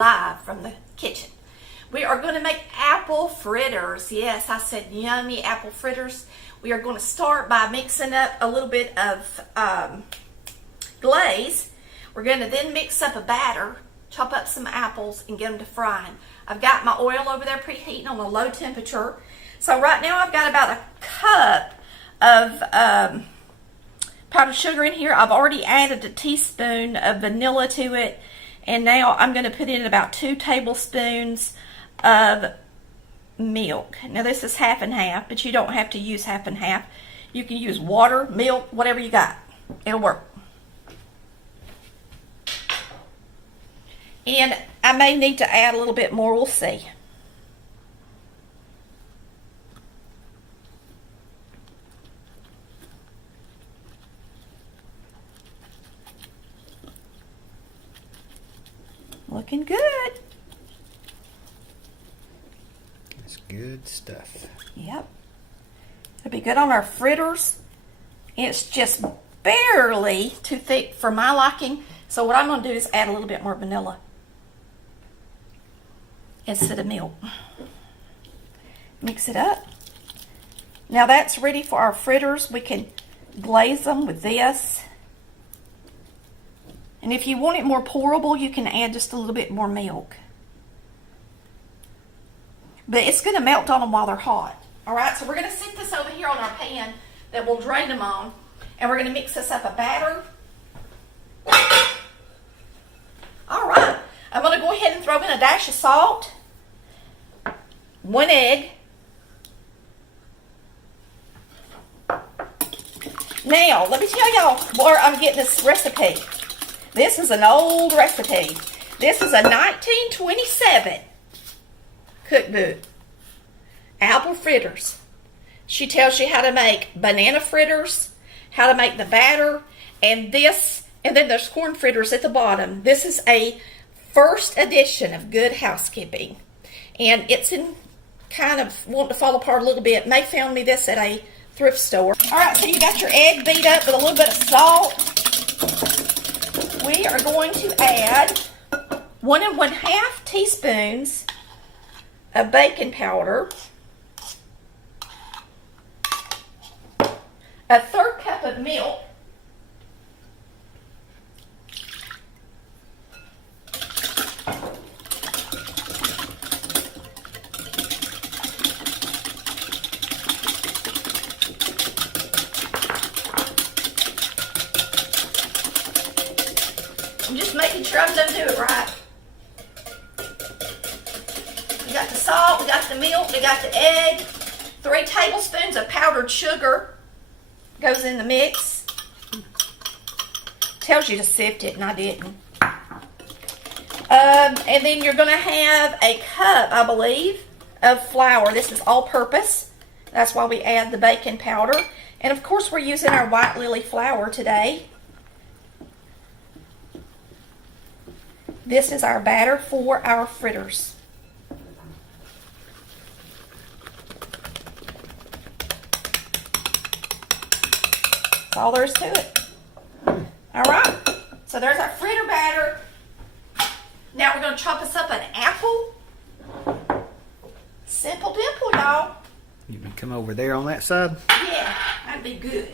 Live from the kitchen. We are going to make apple fritters. Yes, I said yummy apple fritters. We are going to start by mixing up a little bit of glaze. We're going to then mix up a batter, chop up some apples, and get them to frying. I've got my oil over there preheating on a low temperature. So right now I've got about a cup of powdered sugar in here. I've already added a teaspoon of vanilla to it. And now I'm going to put in about 2 tablespoons of milk. Now this is half and half, but you don't have to use half and half. You can use water, milk, whatever you got. It'll work. And I may need to add a little bit more, we'll see. Looking good. That's good stuff. Yep. It'll be good on our fritters. It's just barely too thick for my liking. So what I'm going to do is add a little bit more vanilla instead of milk. Mix it up. Now that's ready for our fritters. We can glaze them with this. And if you want it more pourable, you can add just a little bit more milk. But it's going to melt on them while they're hot. Alright, so we're going to sit this over here on our pan that we'll drain them on. And we're going to mix this up a batter. Alright, I'm going to go ahead and throw in a dash of salt. 1 egg. Now, let me tell y'all where I'm getting this recipe. This is an old recipe. This is a 1927 cookbook. Apple fritters. She tells you how to make banana fritters, how to make the batter, and this, and then there's corn fritters at the bottom. This is a first edition of Good Housekeeping. And it's in kind of wanting to fall apart a little bit. May found me this at a thrift store. Alright, so you got your egg beat up with a little bit of salt. We are going to add 1 1/2 teaspoons of baking powder, a 1/3 cup of milk, I'm just making sure I'm going to do it right. We got the salt, we got the milk, we got the egg. 3 tablespoons of powdered sugar goes in the mix. Tells you to sift it, and I didn't. And then you're going to have a cup, I believe, of flour. This is all-purpose. That's why we add the baking powder. And of course, we're using our white lily flour today. This is our batter for our fritters. That's all there is to it. Alright, so there's our fritter batter. Now we're going to chop us up an apple. Simple dimple, y'all. You can come over there on that side? Yeah, that'd be good.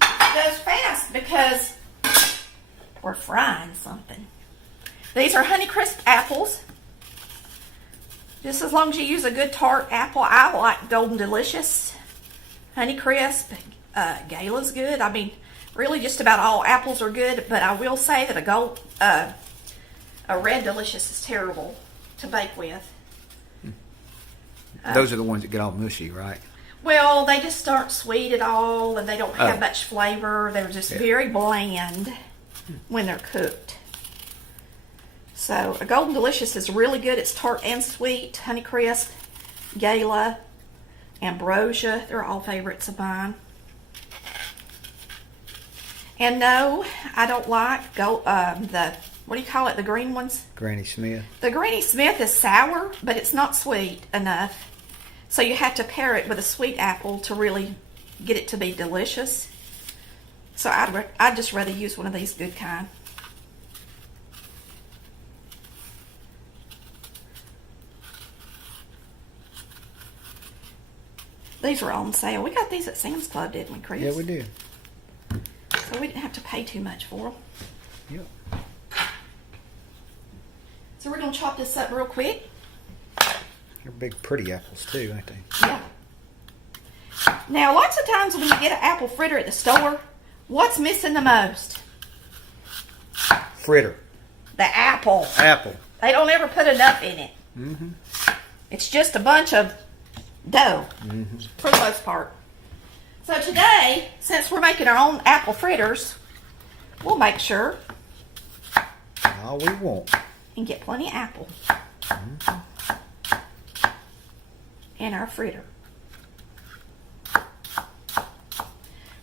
It goes fast because we're frying something. These are Honeycrisp apples. Just as long as you use a good tart apple. I like Golden Delicious, Honeycrisp, Gala's good. I mean, really just about all apples are good, but I will say that a Red Delicious is terrible to bake with. Those are the ones that get all mushy, right? Well, they just aren't sweet at all, and they don't have much flavor. They're just very bland when they're cooked. So a Golden Delicious is really good. It's tart and sweet. Honeycrisp, Gala, Ambrosia, they're all favorites of mine. And no, I don't like the, what do you call it, the green ones? Granny Smith. The Granny Smith is sour, but it's not sweet enough. So you have to pair it with a sweet apple to really get it to be delicious. So I'd just rather use one of these good kind. These are on sale. We got these at Sam's Club, didn't we, Chris? Yeah, we did. So we didn't have to pay too much for them. Yep. So we're going to chop this up real quick. They're big, pretty apples too, ain't they? Yeah. Now, lots of times when you get an apple fritter at the store, what's missing the most? Fritter. The apple. Apple. They don't ever put enough in it. Mm-hmm. It's just a bunch of dough, for the most part. So today, since we're making our own apple fritters, we'll make sure All we want. and get plenty of apple in our fritter.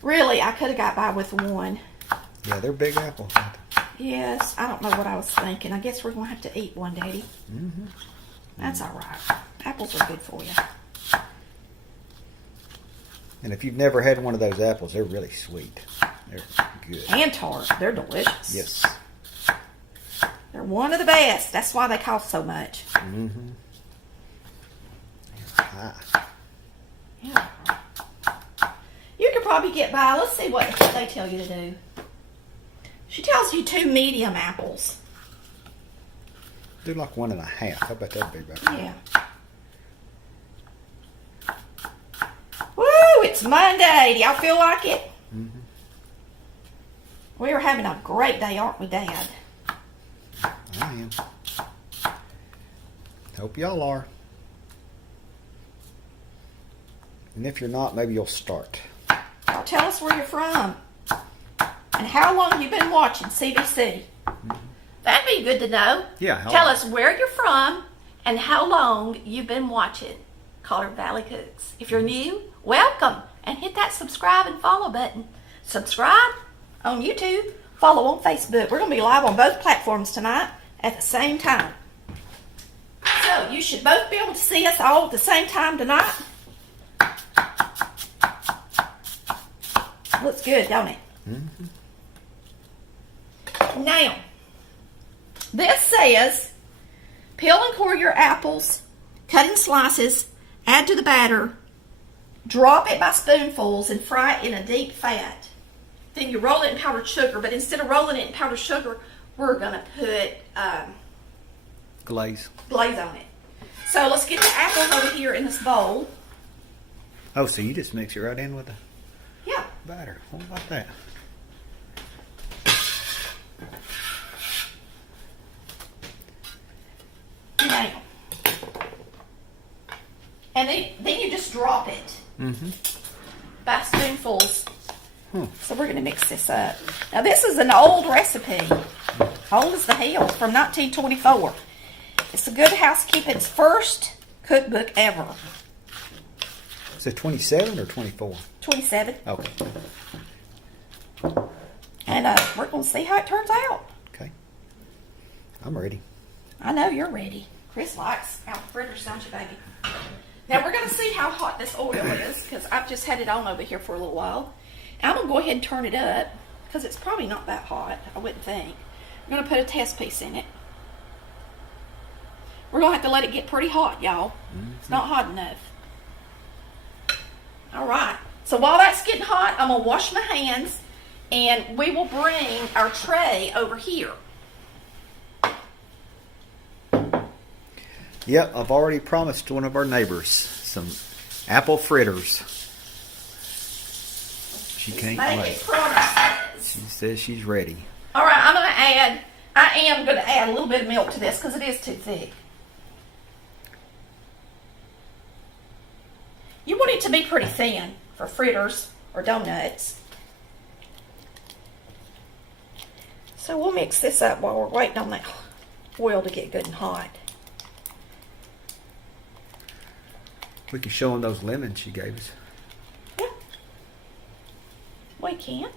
Really, I could have got by with one. Yeah, they're big apples. Aren't they? Yes, I don't know what I was thinking. I guess we're going to have to eat one, Daddy. Mm-hmm. That's all right. Apples are good for you. And if you've never had one of those apples, they're really sweet. They're good. And tart. They're delicious. Yes. They're one of the best. That's why they cost so much. Mm-hmm. Ah. Yeah. You could probably get by. Let's see what they tell you to do. She tells you 2 medium apples. Do like 1.5. I bet that'd be better. Yeah. Woo! It's Monday. Do y'all feel like it? Mm-hmm. We are having a great day, aren't we, Dad? I am. Hope y'all are. And if you're not, maybe you'll start. Y'all tell us where you're from and how long you've been watching CBC. That'd be good to know. Yeah. Tell us where you're from and how long you've been watching Collar Valley Cooks. If you're new, welcome, and hit that subscribe and follow button. Subscribe on YouTube, follow on Facebook. We're going to be live on both platforms tonight at the same time. So you should both be able to see us all at the same time tonight. Looks good, don't it? Mm-hmm. Now, this says, peel and core your apples, cut in slices, add to the batter, drop it by spoonfuls, and fry it in a deep fat. Then you roll it in powdered sugar, but instead of rolling it in powdered sugar, we're going to put Glaze. glaze on it. So let's get the apples over here in this bowl. Oh, so you just mix it right in with the Yeah. batter. What about that? Now. And then you just drop it Mm-hmm. by spoonfuls. So we're going to mix this up. Now this is an old recipe. Old as the hills, from 1924. It's the Good Housekeeping's first cookbook ever. Is it 27 or 24? 27. Okay. And we're going to see how it turns out. Okay. I'm ready. I know you're ready. Chris likes apple fritters, don't you, baby? Now we're going to see how hot this oil is, because I've just had it on over here for a little while. And I'm going to go ahead and turn it up, because it's probably not that hot, I wouldn't think. I'm going to put a test piece in it. We're going to have to let it get pretty hot, y'all. It's not hot enough. All right. So while that's getting hot, I'm going to wash my hands, and we will bring our tray over here. Yep, I've already promised one of our neighbors some apple fritters. She can't Make wait. it promises. She says she's ready. All right, I am going to add a little bit of milk to this because it is too thick. You want it to be pretty thin for fritters or donuts. So we'll mix this up while we're waiting on that oil to get good and hot. We can show them those lemons she gave us. Yeah, we can.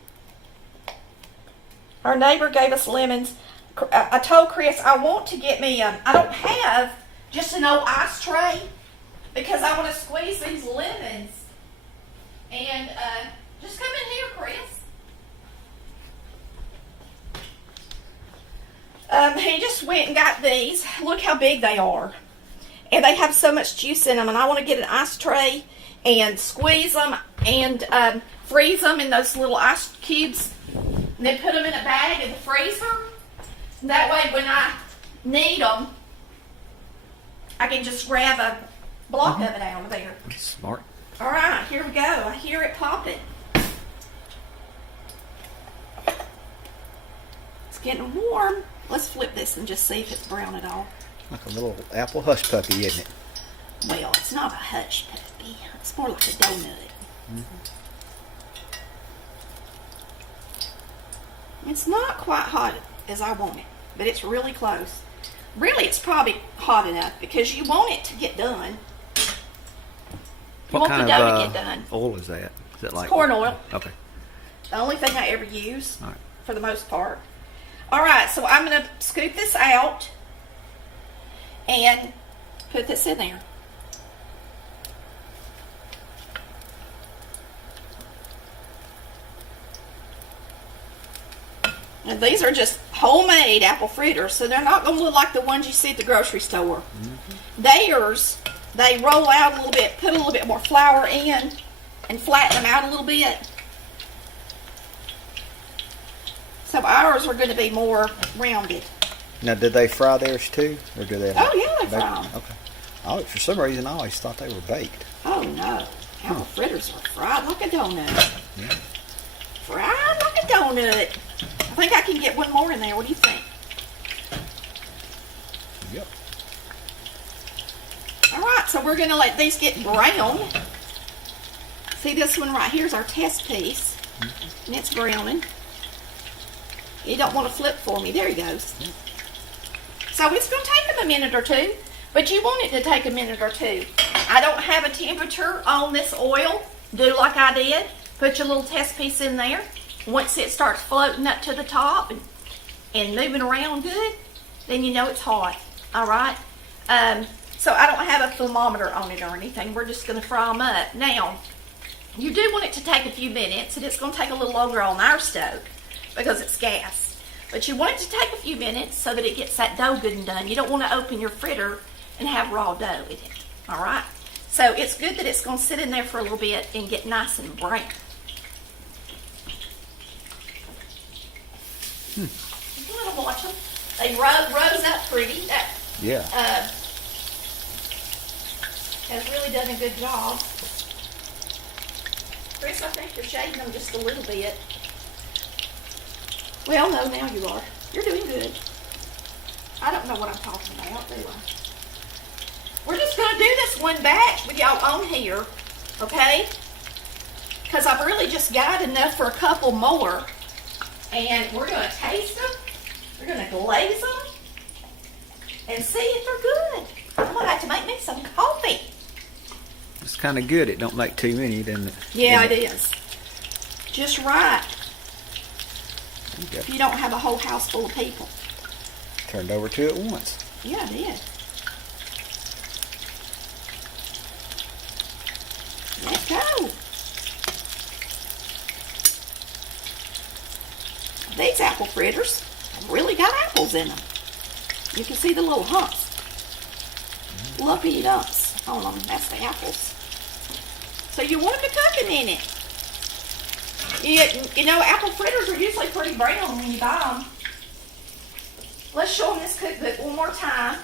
Our neighbor gave us lemons. I told Chris I want to get me, I don't have just an old ice tray because I want to squeeze these lemons. And just come in here, Chris. He just went and got these. Look how big they are. And they have so much juice in them. And I want to get an ice tray and squeeze them and freeze them in those little ice cubes. And then put them in a bag in the freezer. That way when I need them, I can just grab a block of it out of there. Smart. All right, here we go. I hear it popping. It's getting warm. Let's flip this and just see if it's brown at all. Like a little apple hush puppy, isn't it? Well, it's not a hush puppy. It's more like a donut. It's not quite hot as I want it, but it's really close. Really, it's probably hot enough because you want it to get done. You What want kind the dough of to get done. oil is that? Is it like Corn oil. Okay. The only thing I ever use, All right. for the most part. All right, so I'm going to scoop this out and put this in there. And these are just homemade apple fritters, so they're not going to look like the ones you see at the grocery store. Theirs, they roll out a little bit, put a little bit more flour in, and flatten them out a little bit. So ours are going to be more rounded. Now, did they fry theirs too, or do they? Oh yeah, they bake? fry them. Okay. Oh, for some reason, I always thought they were baked. Oh no, apple fritters are fried like a donut. Yeah. Fried like a donut. I think I can get one more in there. What do you think? Yep. All right, so we're going to let these get brown. See, this one right here is our test piece, and it's browning. You don't want to flip for me. There he goes. So it's going to take them a minute or two, but you want it to take a minute or two. I don't have a temperature on this oil. Do like I did. Put your little test piece in there. Once it starts floating up to the top and moving around good, then you know it's hot. All right? So I don't have a thermometer on it or anything. We're just going to fry them up. Now, you do want it to take a few minutes, and it's going to take a little longer on our stove because it's gas. But you want it to take a few minutes so that it gets that dough good and done. You don't want to open your fritter and have raw dough in it. All right? So it's good that it's going to sit in there for a little bit and get nice and brown. You can let them watch them. They rose up pretty. That Yeah. has really done a good job. Chris, I think you're shading them just a little bit. Well, no, now you are. You're doing good. I don't know what I'm talking about, do I? We're just going to do this one batch with y'all on here, okay? Because I've really just got enough for a couple more. And we're going to taste them. We're going to glaze them. And see if they're good. I'm going to have to make me some coffee. It's kind of good. It don't make too many, doesn't it? Yeah, it is. Just right. Okay. If you don't have a whole house full of people. Turned over to it once. Yeah, I did. Let's go. These apple fritters have really got apples in them. You can see the little humps. Lumpy lumps on them. That's the apples. So you want them to cooking in it. You know, apple fritters are usually pretty brown when you buy them. Let's show them this cookbook one more time.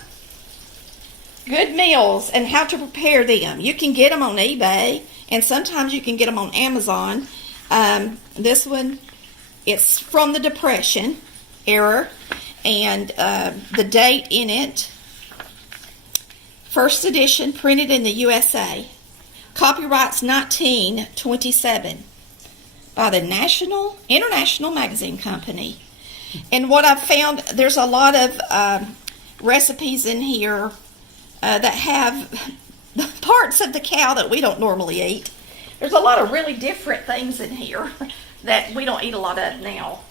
Good meals and how to prepare them. You can get them on eBay, and sometimes you can get them on Amazon. This one, it's from the Depression era, and the date in it, first edition, printed in the USA. Copyrights 1927 by the International Magazine Company. And what I've found, there's a lot of recipes in here that have parts of the cow that we don't normally eat. There's a lot of really different things in here that we don't eat a lot of now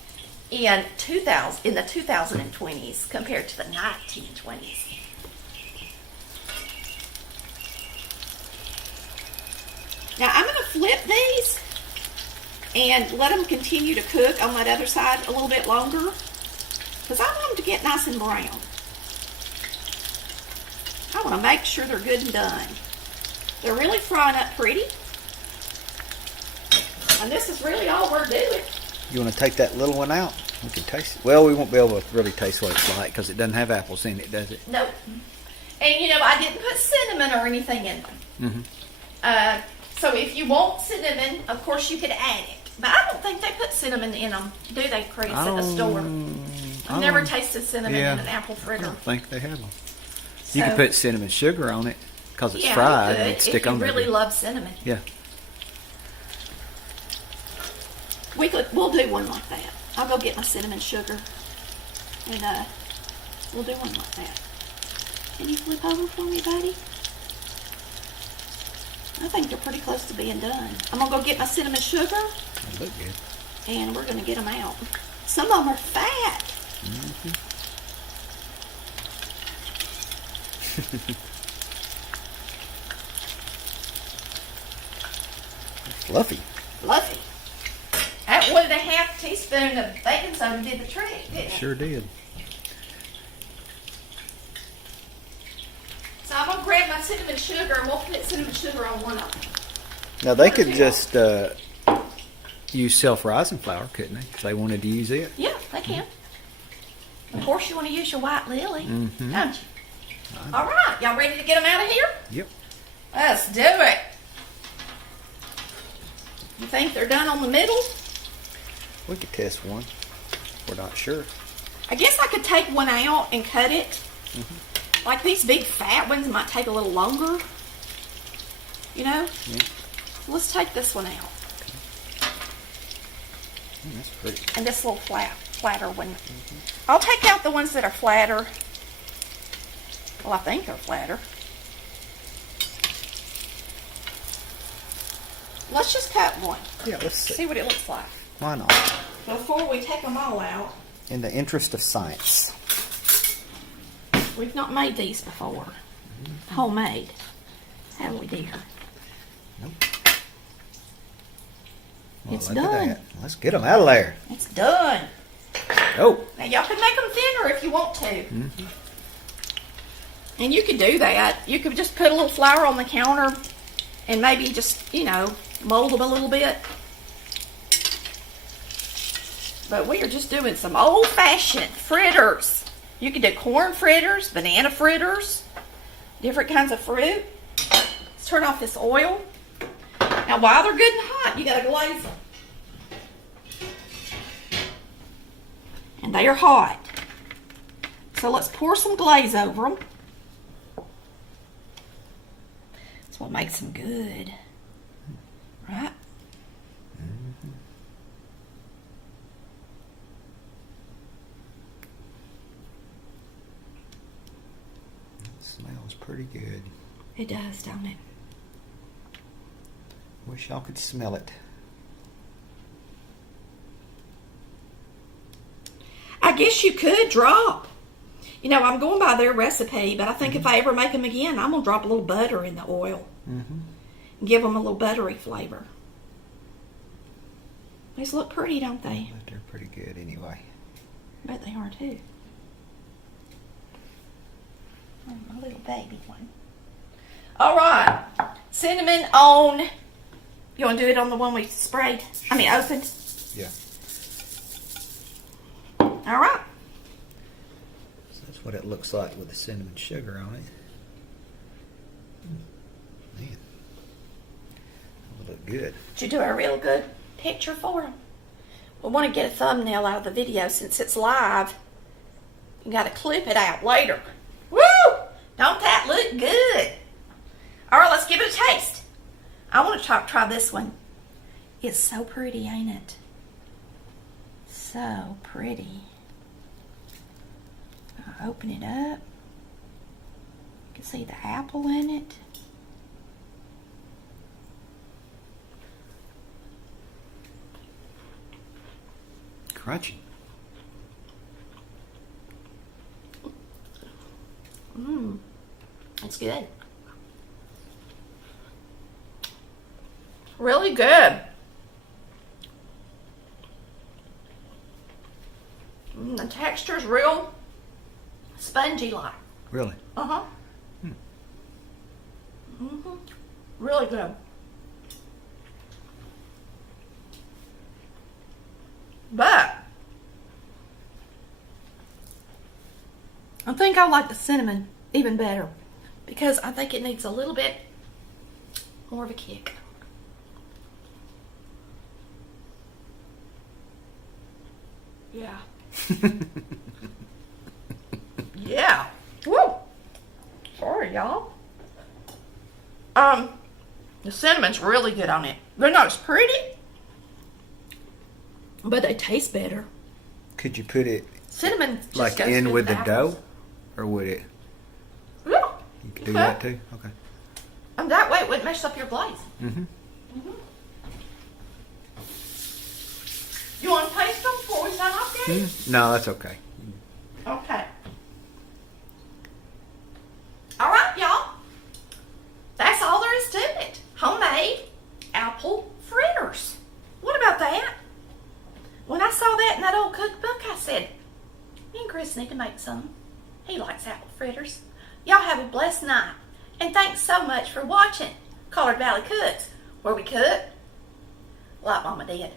in the 2020s compared to the 1920s. Now I'm going to flip these and let them continue to cook on that other side a little bit longer because I want them to get nice and brown. I want to make sure they're good and done. They're really frying up pretty. And this is really all we're doing. You want to take that little one out? We can taste it. Well, we won't be able to really taste what it's like because it doesn't have apples in it, does it? Nope. And you know, I didn't put cinnamon or anything in them. So if you want cinnamon, of course you could add it. But I don't think they put cinnamon in them, do they, Chris, at the store? I've never tasted cinnamon in an apple I fritter. don't think they have them. So, You can put cinnamon sugar on it because it's fried and if stick you on there. really love cinnamon. Yeah. We'll do one like that. I'll go get my cinnamon sugar, and we'll do one like that. Can you flip over for me, buddy? I think they're pretty close to being done. I'm gonna go get my cinnamon sugar, They look good. and we're gonna get them out. Some of them are fat. Fluffy. Fluffy. That 1.5 teaspoon of baking soda did the trick, didn't it? Sure did. So I'm gonna grab my cinnamon sugar, and we'll put cinnamon sugar on one of them. Now they could just use self-rising flour, couldn't they? If they wanted to use it. Yeah, they can. Of course, you want to use your white lily, don't you? All right, y'all ready to get them out of here? Yep. Let's do it. You think they're done on the middle? We could test one. We're not sure. I guess I could take one out and cut it. Like these big fat ones might take a little longer. You know? Yeah. Let's take this one out. That's pretty. And this little flatter one. I'll take out the ones that are flatter. Well, I think they're flatter. Let's just cut one. Yeah, let's see. See what it looks like. Why not? Before we take them all out. In the interest of science. We've not made these before. Homemade. Have we, dear? Nope. Well, It's look at done. that. Let's get them out of there. It's done. Oh. Now y'all can make them thinner if you want to. And you could do that. You could just put a little flour on the counter and maybe just, you know, mold them a little bit. But we are just doing some old-fashioned fritters. You can do corn fritters, banana fritters, different kinds of fruit. Let's turn off this oil. Now, while they're good and hot, you gotta glaze them. And they are hot. So let's pour some glaze over them. That's what makes them good. Right? Smells pretty good. It does, don't it? Wish y'all could smell it. I guess you could drop. You know, I'm going by their recipe, but I think if I ever make them again, I'm going to drop a little butter in the oil. And give them a little buttery flavor. These look pretty, don't they? But they're pretty good anyway. I bet they are too. Oh, my little baby one. All right. Cinnamon on. You want to do it on the one we sprayed? I mean, opened. Yeah. All right. So that's what it looks like with the cinnamon sugar on it. Man. That would look good. Did you do a real good picture for them? We want to get a thumbnail out of the video since it's live. You got to clip it out later. Woo! Don't that look good? All right, let's give it a taste. I want to try this one. It's so pretty, ain't it? So pretty. I'll open it up. You can see the apple in it. Crunchy. It's good. Really good. The texture's real spongy like. Really? Uh-huh. Really good. But I think I like the cinnamon even better because I think it needs a little bit more of a kick. Yeah. Yeah. Woo. Sorry, y'all. The cinnamon's really good on it. They're not as pretty, but they taste better. Could you put it Cinnamon just like goes in good with the apples. dough, or would it? Yeah. You could do that too. Okay. And that way it wouldn't mess up your glaze. Mhm. You want to taste them before we sign off, Daddy? No, that's okay. Okay. All right, y'all. That's all there is to it. Homemade apple fritters. What about that? When I saw that in that old cookbook, I said, me and Chris need to make some. He likes apple fritters. Y'all have a blessed night. And thanks so much for watching Collard Valley Cooks, where we cook like Mama did.